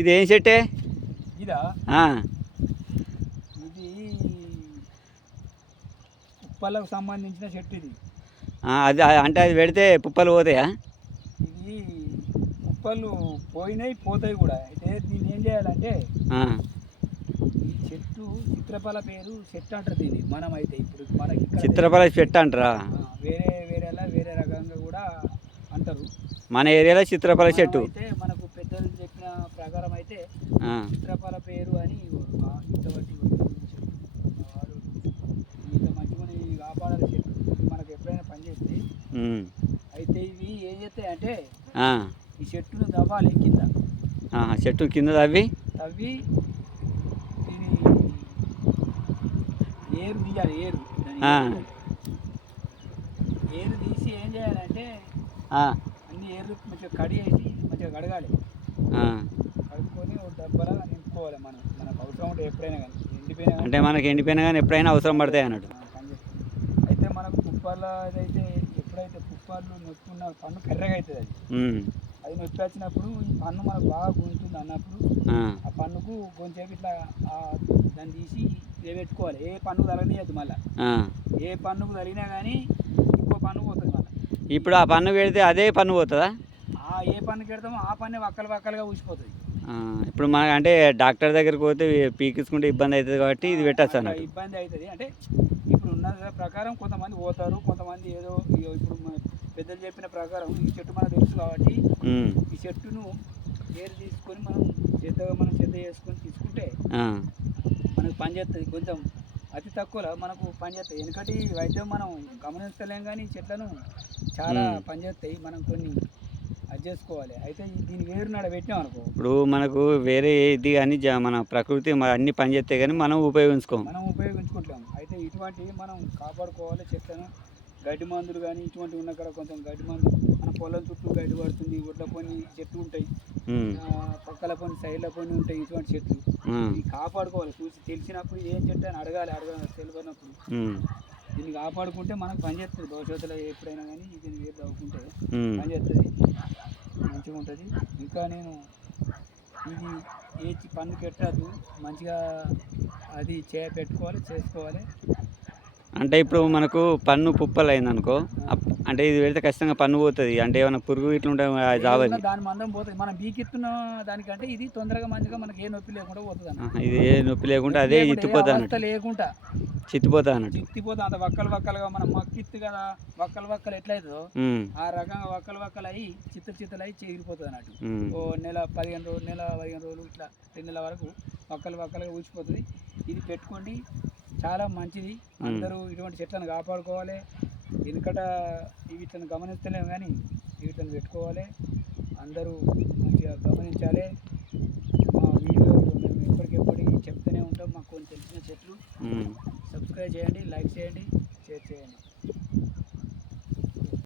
ఇది ఏం చెట్టే? ఇదా? ఆ, ఇది పుప్పలకు సంబంధించిన చెట్టు ఇది. అది అంటే అది పెడితే పుప్పలు పోతాయా? ఇది పుప్పలు పోయినాయి, పోతాయి కూడా. అయితే దీన్ని ఏం చేయాలంటే, ఆ, ఈ చెట్టు చిత్రపల పేరు చెట్టు అంటారు దీన్ని. మనం అయితే ఇప్పుడు మనకి ఇక్కడ చిత్రపల చెట్టు అంటారా? వేరేలా వేరే రకంగా కూడా అంటారు. మన ఏరియాలో చిత్రపల చెట్టు. అయితే మనకు పెద్దలు చెప్పిన ప్రకారం అయితే ఆ, చిత్రపల పేరు అని ఇంతవరకు వాడు ఇంత మంచిగా ఇవి కాపాడాలి చెట్టు. ఇవి మనకు ఎప్పుడైనా పనిచేస్తే ఉమ్, అయితే ఇవి ఏం చేస్తాయి అంటే, ఆ, ఈ చెట్టును తవ్వాలి కింద. చెట్టు కింద తవ్వి తవ్వి ఇది ఏరు తీయాలి. ఆ, ఏరు తీసి ఏం చేయాలంటే, ఆ, అన్ని ఏర్లు మంచిగా కడిగేసి మంచిగా కడగాలి. ఆ. కడుక్కొని ఒక డబ్బాలో నింపుకోవాలి. మనకు అవసరం ఉంటే ఎప్పుడైనా కానీ ఎండిపోయినా అంటే మనకి ఎండిపోయినా కానీ ఎప్పుడైనా అవసరం పడతాయి అన్నట్టు. పనిచేస్తుంది. అయితే మనకు పుప్పాల అయితే ఎప్పుడైతే పుప్పాలు నొప్పున్న పన్ను కర్రగా అవుతుంది. అది నొప్పి వచ్చినప్పుడు ఈ పన్ను మనకు బాగా గుంటుంది అన్నప్పుడు ఆ పన్నుకు కొంచెం ఇట్లా దాన్ని తీసి పెట్టుకోవాలి. ఏ పన్నుకు తగలనియద్దు. మళ్ళీ ఏ పన్నుకు తగిలినా కానీ ఇంకో పన్ను పోతుంది మళ్ళీ. ఇప్పుడు ఆ పన్ను పెడితే అదే పన్ను పోతుందా? ఏ పన్నుకి పెడతామో ఆ పన్నే వక్కలుగా ఊసిపోతుంది. ఇప్పుడు మన అంటే డాక్టర్ దగ్గరికి పోతే పీకించుకుంటే ఇబ్బంది అవుతుంది కాబట్టి ఇది పెట్టచ్చు అన్నట్టు. ఇబ్బంది అవుతుంది అంటే, ఇప్పుడు ఉన్న ప్రకారం కొంతమంది పోతారు, కొంతమంది ఏదో ఇప్పుడు పెద్దలు చెప్పిన ప్రకారం ఈ చెట్టు మనకు తెలుసు కాబట్టి ఈ చెట్టును ఏరు తీసుకొని మనం చెత్త చేసుకొని తీసుకుంటే మనకు పనిచేస్తుంది. కొంచెం అతి తక్కువలో మనకు పనిచేస్తాయి. ఎందుకంటే ఈ వైద్యం మనం గమనిస్తలేం కానీ చెట్లను చాలా పనిచేస్తాయి. మనం కొన్ని అది చేసుకోవాలి. అయితే దీన్ని వేరు నాడ పెట్టాం అనుకో, ఇప్పుడు మనకు వేరే ఇది కానీ మన ప్రకృతి అన్ని పని చేస్తాయి కానీ మనం ఉపయోగించుకుంటాం. అయితే ఇటువంటివి మనం కాపాడుకోవాలి. చెట్లను గడ్డి మందులు కానీ ఇటువంటివి ఉన్న కాడ కొంచెం గడ్డి మందులు, మన పొలం చుట్టూ గడ్డి పడుతుంది, ఒడ్ల కొన్ని చెట్లు ఉంటాయి, పక్కల కొన్ని సైడ్ల కొన్ని ఉంటాయి. ఇటువంటి చెట్లు ఇవి కాపాడుకోవాలి. చూసి తెలిసినప్పుడు ఏం చెట్టు అని అడగాలి తెలియనప్పుడు. దీన్ని కాపాడుకుంటే మనకు పనిచేస్తుంది. భవిష్యత్తులో ఎప్పుడైనా కానీ దీన్ని వేరు తవ్వుకుంటే పనిచేస్తుంది, మంచిగా ఉంటుంది. ఇంకా నేను ఇది ఏ పన్ను పెట్టద్దు, మంచిగా అది చేసుకోవాలి. అంటే ఇప్పుడు మనకు పన్ను పుప్పలు అయిందనుకో, అంటే ఇది పెడితే ఖచ్చితంగా పన్ను పోతుంది. అంటే ఏమైనా పురుగు ఇట్లా ఉంటే జావది దాని మందం పోతుంది. మనం బీకిస్తున్న దానికంటే ఇది తొందరగా మంచిగా మనకి ఏ నొప్పి లేకుండా పోతుంది. ఇది ఏ నొప్పి లేకుండా అదే చిత్తిపోతా లేకుండా చిత్తిపోతా అన్నట్టు. చిత్తిపోతా అంత వక్కలుగా మనం మక్కిత్తు కదా, వక్కలు ఎట్లయితుందో ఆ రకంగా వక్కలు అయ్యి చిత్తలు అయ్యి చెగిరిపోతుంది అన్నట్టు. ఓ నెల 15 రోజులు ఇట్లా 2 నెలల వరకు వక్కలుగా ఊచిపోతుంది. ఇది పెట్టుకోండి, చాలా మంచిది. అందరూ ఇటువంటి చెట్లను కాపాడుకోవాలి. వెనుకట వీటిని గమనిస్తలేము కానీ వీటిని పెట్టుకోవాలి. అందరూ మంచిగా గమనించాలి. మా వీడియోలు మేము ఎప్పటికెప్పటికి చెప్తూనే ఉంటాం. మాకు కొన్ని తెలిసిన చెట్లు. సబ్స్క్రైబ్ చేయండి, లైక్ చేయండి, షేర్ చేయండి.